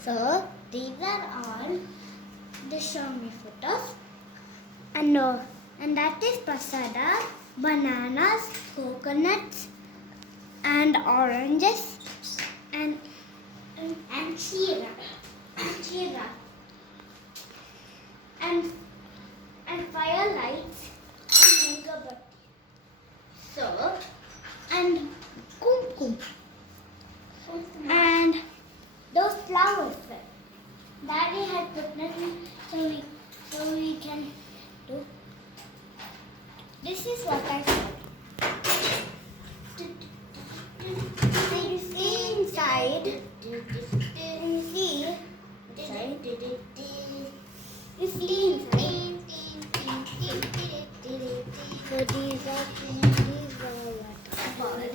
So these are all the Shami photos, and that is prasada, bananas, coconuts, and oranges, and chira, and fire lights and megabatti. So and kumkum and those flowers. Daddy had put nothing, so we can do. This is what I said. And you see inside. And you see inside. You see inside. So these are what called